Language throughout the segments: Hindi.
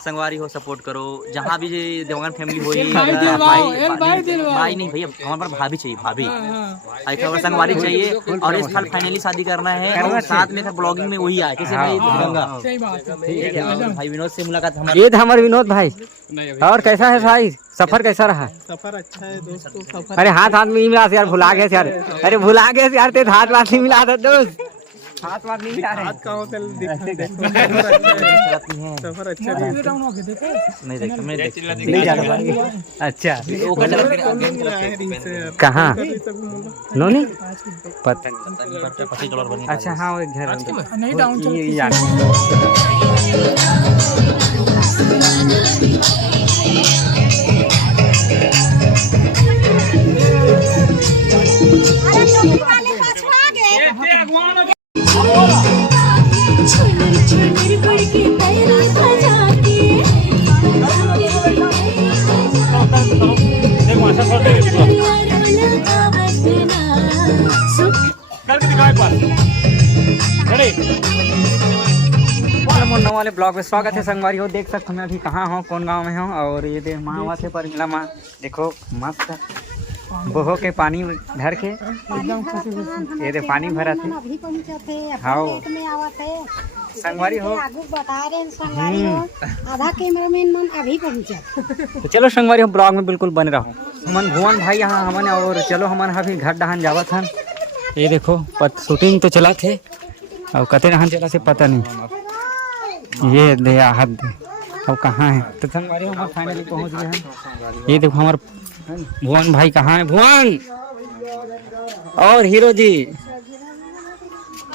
संगवारी हो सपोर्ट करो जहाँ भी देवगन फैमिली हो भाई नहीं भैया हमारे पास भाभी चाहिए भाभी ऐसा संगवारी चाहिए और इस साल फाइनली शादी करना है और साथ में ब्लॉगिंग में वही आए कैसे भाई भाई विनोद से मुलाकात हमारी ये था हमारे विनोद भाई। और कैसा है भाई सफर कैसा रहा? सफर अच्छा है दोस्तों। अरे हाथ नहीं मिला यार भुला गए यार। अरे भुला गए यार तेरे हाथ नहीं मिला था दोस्त। हाथ नहीं मिला रहे। हाथ का होटल सफर अच्छा नहीं देखा मैं नहीं जाना भाई। अच्छा कहाँ नोनी पता नहीं। अच्छा हाँ वो घर नहीं डाउन मुन्ना वाले ब्लॉग में स्वागत है संगवारी हो। देख सकते मैं अभी कहाँ हूँ कौन गांव में हूँ और ये देख माँ से पर मिला माँ देखो मस्त बोहो के पानी भर के ये दे पानी भरा थे। हाँ संगवारी हो आधा कैमरामैन मन अभी पहुंचा। तो चलो संगवारी हो ब्लॉग में बिल्कुल बने रहो। हमन भुवन भाई यहाँ हमन और चलो हमन अभी घर डहान जावत हन। ये देखो शूटिंग तो चला थे और कते डहान चला थे पता नहीं। ये दे आहत दे और कहाँ है तो संगवारी हम फाइनली पहुँच गए हैं। ये देखो हमारे भुवन भाई कहाँ है भुवन और हीरो जी।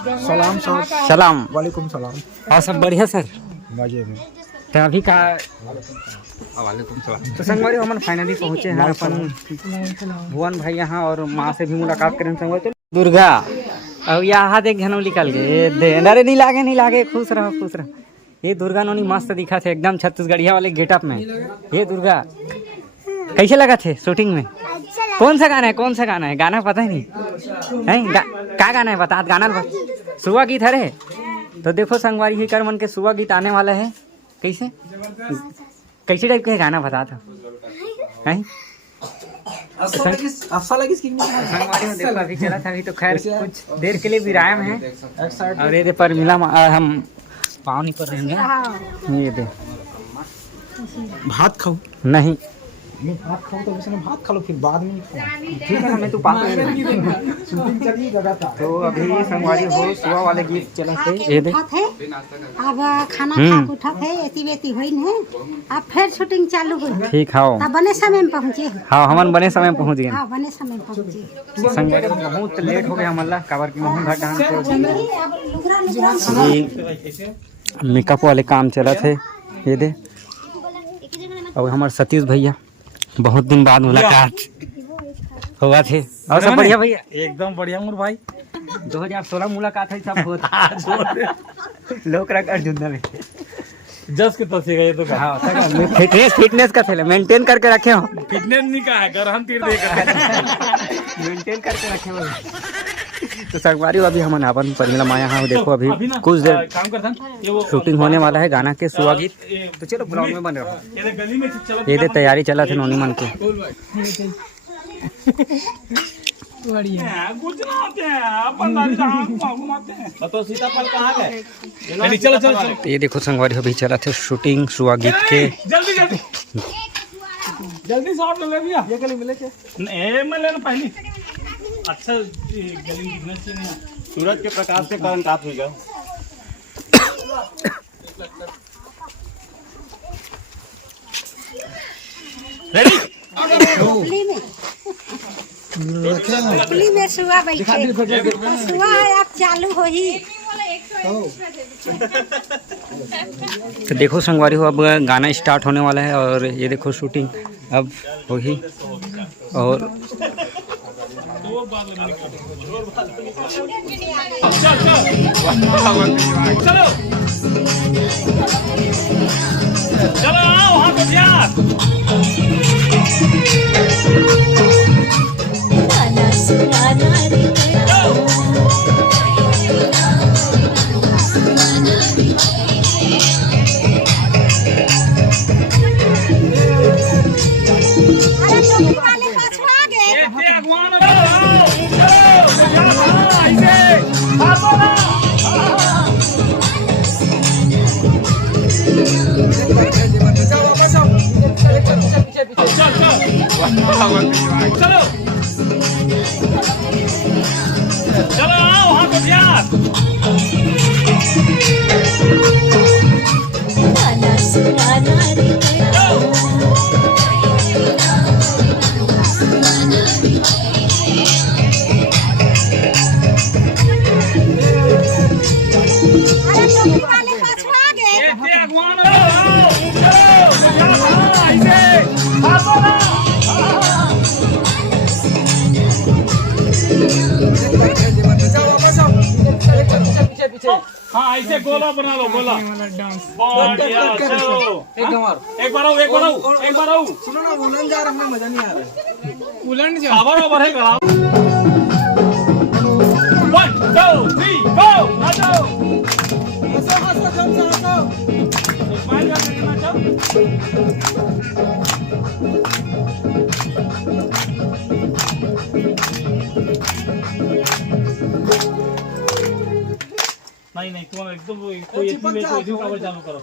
सलाम सलाम वालेकुम सलाम। और सब बढ़िया सर मजे में तो अभी का वालेकुम सलाम। तो संगवारी हम फाइनली पहुँचे हैं अपन भुवन भाई यहाँ और माँ से भी मुलाकात करें संगवारी। दुर्गा और यहाँ देख घनौ निकल गए दे अरे नहीं लागे खुश रहो। ये दुर्गा नोनी मस्त दिखा थे एकदम छत्तीसगढ़िया वाले गेटअप में। ये दुर्गा कैसे लगा थे शूटिंग में? कौन सा गाना है गाना पता ही नहीं क्या गाना है बता गाना सुबह गीत है रे। तो देखो संगवारी ही कर मन के सुबह गीत आने वाला है। कैसे टाइप के गाना बता था संगवारी में देखो अभी चला था अभी तो खैर कुछ देर के लिए विराम है और ये पर मिला हम पानी पर रहेंगे। ये दे भात खाओ नहीं भात खाओ तो उसने भात खा लो फिर बाद में ठीक है ना मैं तो पास शूटिंग चलिए जगह था। तो अभी संगवारी हो सुबह वाले गीत चला थे। ये दे अब खाना खा उठा थे एती बेती होइन है अब फिर शूटिंग चालू हुई। ठीक हां तब बने समय में पहुंचे। हाँ हमन बने समय में पहुंच गए। हां बने समय में पहुंचे। संगवारी बहुत लेट हो गया हमला काबर की मोहन घाट मेकअप वाले काम चला थे। ये दे और हमारे सतीश भैया बहुत दिन बाद मुलाकात हुआ थे और सब बढ़िया भैया एकदम बढ़िया मोर भाई 2016 मुलाकात है सब बहुत लोग रख अर्जुन में जस के तो ये तो हाँ फिटनेस का थे मेंटेन करके रखे हो। फिटनेस नहीं का है घर हम तीर देकर मेंटेन करके रखे हो। तो संगवारी अभी हम अपन परिमला माया हाँ देखो अभी कुछ देर शूटिंग होने वाला है गाना के सुबह गीत। तो चलो ब्लॉग में बन रहा ये दे तैयारी चला थे नोनी मन के। ये देखो संगवारी अभी चला थे शूटिंग सुबह गीत के। जल्दी शॉट ले भैया ये गली मिले के मैं लेना पहली अच्छा गली दिखना चाहिए। सूरज के प्रकाश से करंट ऑफ हो गया। रेडी टोपली में सुआ बैठे सुआ है अब चालू हो ही। तो देखो संगवारी हो अब गाना स्टार्ट होने वाला है और ये देखो शूटिंग अब हो ही और चलो आओ वहाँ पे चलो चलो आओ हाँ तो यार हाँ ऐसे गोला बना लो गोला बढ़िया चलो एक बार आओ सुनो ना उलन जा रहा है मजा नहीं आ रहा उलन जा बराबर है करा 1 2 3 गो नाचो स्माइल करके नाचो नहीं तुम्हारा एकदम कोई कवर चालू करो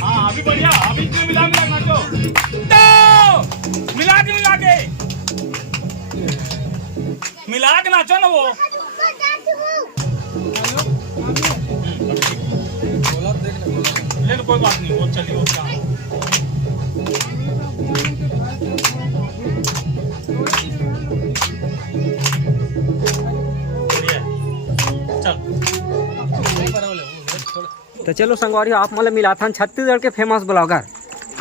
हाँ अभी बढ़िया अभी मिला नाचो मिला के नाचो ना वो लेकिन कोई बात नहीं वो चलिए वो क्या तो चलो संगवारी आप मतलब मिलाथन छत्तीसगढ़ के फेमस ब्लॉगर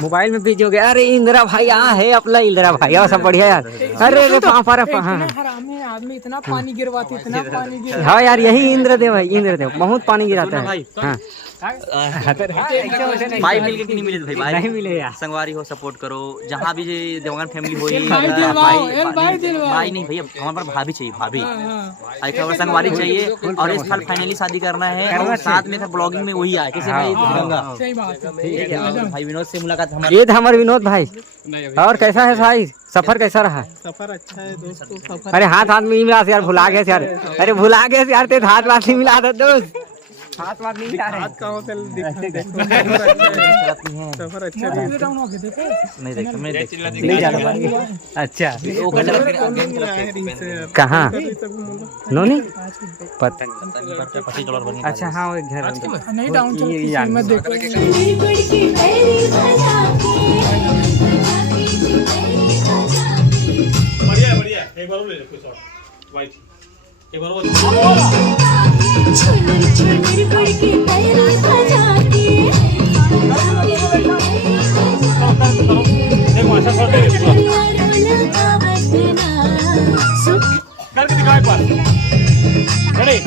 मोबाइल में बिजी हो गया। अरे इंदिरा भाई यहाँ है अपना इंदिरा भाई और सब बढ़िया यार। अरे हरामी आदमी इतना पानी गिरवाते हाँ यार यही इंद्रदेव है, इंद्रदेव बहुत पानी गिराता है। हाँ भाई मिल के नहीं मिले भाई नहीं मिले यार। संगवारी हो सपोर्ट करो जहाँ भी देवगन फैमिली हो भाई नहीं भैया हमारे पर भाभी चाहिए भाभी खबर संगवारी चाहिए और इस साल फाइनली शादी करना है और साथ में था ब्लॉगिंग में वही आया किसी भाई विनोद से मुलाकात हमारी। ये था हमारे विनोद भाई। और कैसा है भाई सफर कैसा रहा? सफर अच्छा है दोस्तों। अरे हाथ नहीं मिला यार भुला गए यार। अरे भुला गए यार ते हाथ नहीं मिला था दोस्त हाथ नहीं मिला हाथ का होटल सफर अच्छा नहीं अच्छा कहाँ नोनी पता नहीं। अच्छा हाँ वो घर नहीं डाउन मत देखो बढ़िया एक बार ले लो कोई शॉट वाइट एक बार वो देखो ऐसा शॉट ले करके दिखाओ एक बार रेडी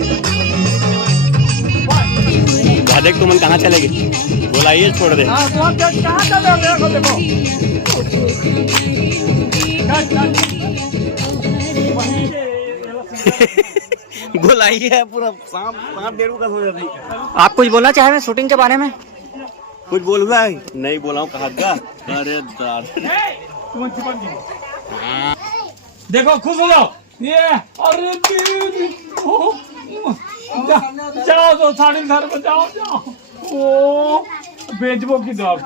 देख तुम कहाँ चलेगी बोलाइए छोड़ दे। गोलाई है पूरा सांप डेढ़ का हो जाता है। आप कुछ बोलना चाहे शूटिंग के बारे में? कुछ बोलूंगा नहीं बोला हूँ कहा का। अरे देखो खुश हो जाओ ये अरे जाओ तो साढ़े घर में जाओ ओ बेचबो की दो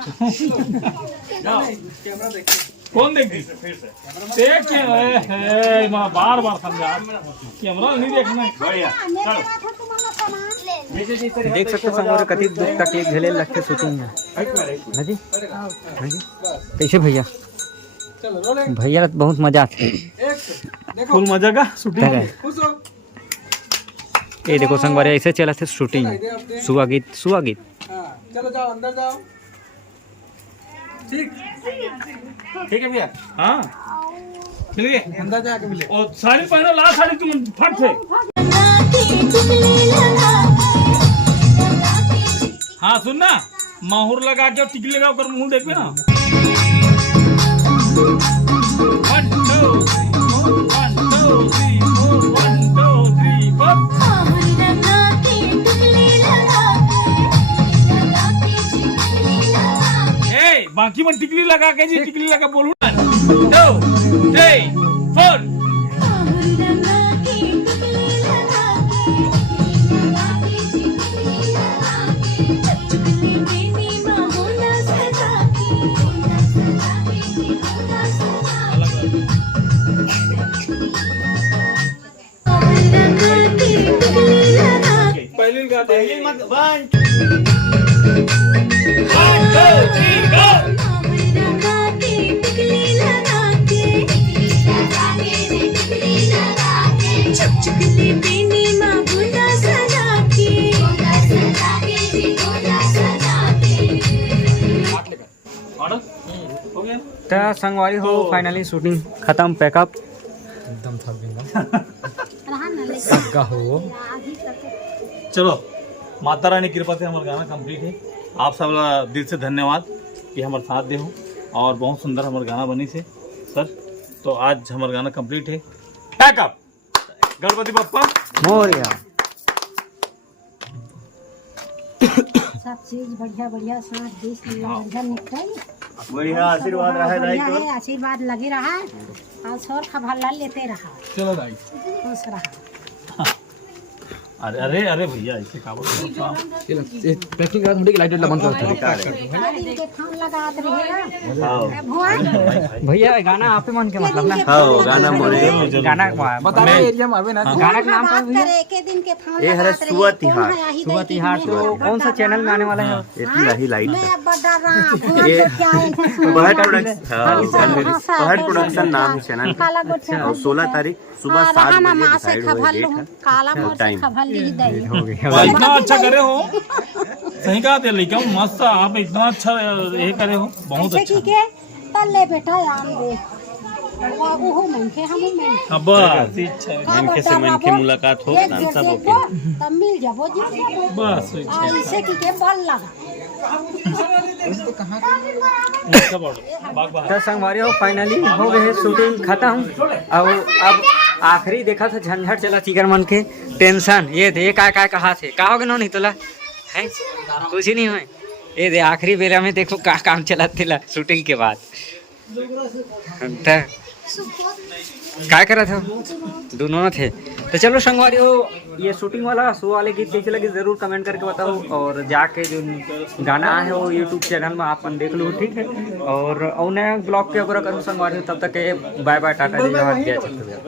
कौन देखती देख बार समझा कैमरा नहीं देखना देख सकते हो कति दुख तकलीफ झेले लगते शूटिंग है जी। कैसे भैया भैया बहुत मजा आता फुल मजा का शूटिंग। ये देखो संगवारी ऐसे चला थे शूटिंग सुआ गीत चलो जाओ अंदर जाओ। ठीक है भैया। हाँ चलिए अंदर जाके मिले और साड़ी पहनो लाल साड़ी तुम फट से। हाँ सुनना माहौर लगा के टिकली लगा कर मुंह देखবে ना 1 2 3 4 1 2 3 4 आँखी में टिकली लगा के जी टिकली लगा बोलू ना 2 3 4 पहली गाते हैं 1 2 3 गो तो संगवारी हो फाइनली शूटिंग खत्म पैकअप रहा ना लेकिन हो चलो माता रानी की कृपा से हमारा गाना कंप्लीट है। आप सब दिल से धन्यवाद कि हमारे साथ दे हो और बहुत सुंदर हमारा गाना बनी से सर। तो आज हमारा गाना कंप्लीट है। पैकअप गणपति बप्पा मोरिया। सब चीज बढ़िया बढ़िया साथ देश बढ़िया निकल बढ़िया आशीर्वाद रहा है आशीर्वाद लगे रहा और शोर खबरला लेते रहा चलो दाई खुश रहा। अरे अरे अरे भैया ऐसे काबू पैकिंग करा थोड़ी लाइट बंद कर के फोन लगा दे रहा भुवन भैया गाना आप मन के मतलब ना हाँ गाना बोले गाना बता रहे एरिया में आवे ना गाना का नाम बात करे के दिन के फोन ये लगा है सुआ तिहार। सुबह तिहार तो कौन सा चैनल में आने वाला है? इतनी रही लाइट मैं बड़ा रहा भुवन ये के क्या है पहट प्रोडक्शन पहट प्रोडक्शन नाम है चैनल काला गोठा और 16 तारीख सुबह 7 बजे मामा से डिसाइड हुआ खबर डेट लूं है। काला मोर से टाइम। खबर ली दई इतना अच्छा करे हो सही कहा थे लेकिन मस्त आप इतना अच्छा ये करे हो बहुत ऐसे अच्छा की के तल्ले बेटा आम दे बाबू हो मन के हम मन अब अच्छा इनके से मन की मुलाकात हो सब ओके तब मिल जाबो जी बस ऐसे की के बल लगा तो संगवारी हो फाइनली हो गए शूटिंग खत्म। और अब आखिरी देखा था झंझट चला चिकर मन के टेंशन ये थे का कहा थे का हो गया नहीं तोला है कुछ ही नहीं हुए ये दे आखिरी बेला में देखो का काम चला थे शूटिंग के बाद क्या करा था दोनों थे। तो चलो संगवारी हो ये शूटिंग वाला शो वाले गीत कैसे लगे जरूर कमेंट करके बताओ और जाके जो गाना है वो यूट्यूब चैनल में आप देख लो ठीक है। और नया ब्लॉग के अगर करूँ संगवारी हो तब तक बाय बाय टाटा जय जवाहर जय छत्तीसगढ़।